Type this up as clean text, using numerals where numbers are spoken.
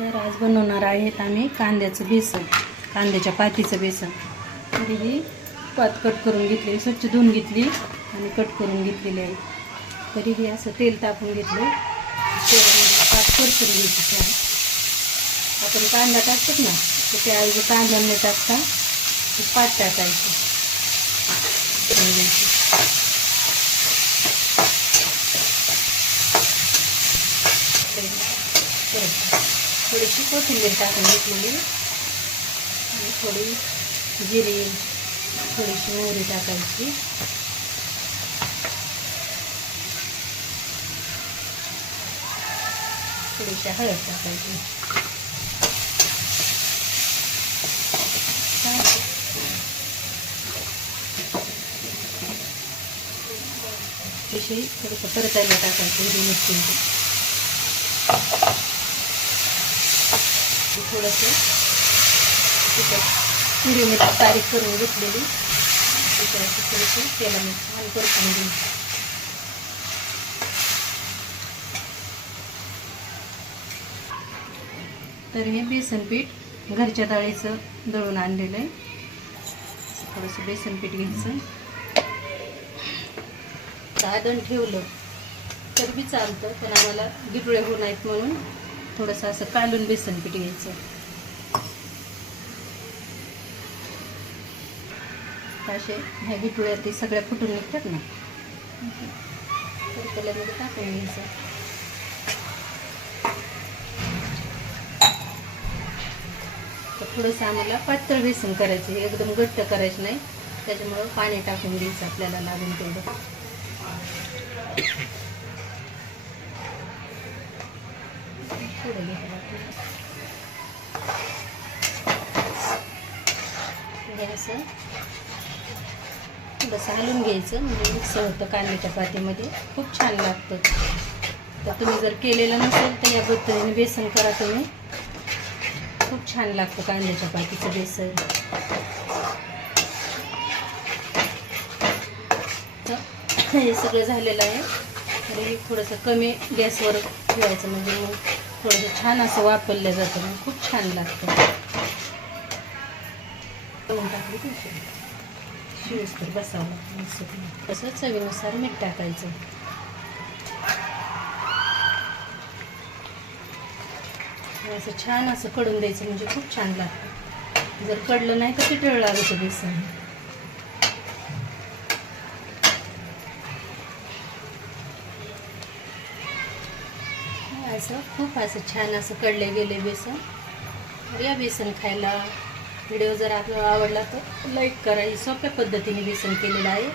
तर आज बनवणार आहेत आम्ही कांद्याचं बेसन, कांद्याच्या पातीचं बेसन. तरी ही पात कट करून घेतली, स्वच्छ धुवून घेतली आणि कट करून घेतलेली आहे. तरी हे असं तेल टाकून घेतलं, तेलामध्ये पात परतून घ्यायची छान. आपण कांदा टाकतात ना, तर त्याऐवजी कांदा न टाकता पात टाकायची. थोडीशी कोथिंबीर टाकून घेतलेली आणि थोडी जिरे, थोडीशी मोहरी टाकायची. थोडीशी हळद टाकायची. थोडीशी थोडंसं परतायला टाकायचं हिरवी मिरची. थोडंसं हिरवी मिरची बारीक करून घेतलेली थोडीशी तेलामध्ये छान परतून घेऊ. तर हे बेसन पीठ घरच्या डाळीचं दळून आणलेलं आहे. थोडंसं बेसन पीठ घ्यायचं. साधन ठेवलं तर बी चालतं, पण आम्हाला गिटुळे होऊ नाहीत म्हणून थोडंसं असं काढून बेसन पीठ घ्यायचं. असे ह्या गिटुळ्या ते सगळ्या फुटून निघतात ना, तर त्याच्यामध्ये टाकून घ्यायचं. तर थोडंसं आम्हाला पातळ बेसन करायचं, एकदम घट्ट करायचं नाही. त्याच्यामुळं पाणी टाकून घ्यायचं आपल्याला लागून तेवढं. थोडं असं थोडंसं हलवून घ्यायचं, म्हणजे मिक्स होतं कांद्याच्या पातीमध्ये. खूप छान लागतं. तर तुम्ही जर केलेलं नसेल तर या पद्धतीने बेसन करा तुम्ही. खूप छान लागतं कांद्याच्या पातीचं बेसन. तर हे सगळं झालेलं आहे. तर हे थोडंसं कमी गॅसवर ठेवायचं, म्हणजे मग थोडंसं छान असं वापरलं जातं, मग खूप छान लागतं. टाकली शिवस तर बसावं. तसं चवीनुसार मीठ टाकायचं. असं छान असं कडून द्यायचं, म्हणजे खूप छान लागतं. जर कडलं नाही तर पिठळ लागतं बेसन. असं खूप असं छान असं कडले गेले बेसन. या बेसन खायला. व्हिडिओ जर आपल्याला आवडला तर लाईक करा. सोप्या पद्धतीने बेसन केलेलं आहे.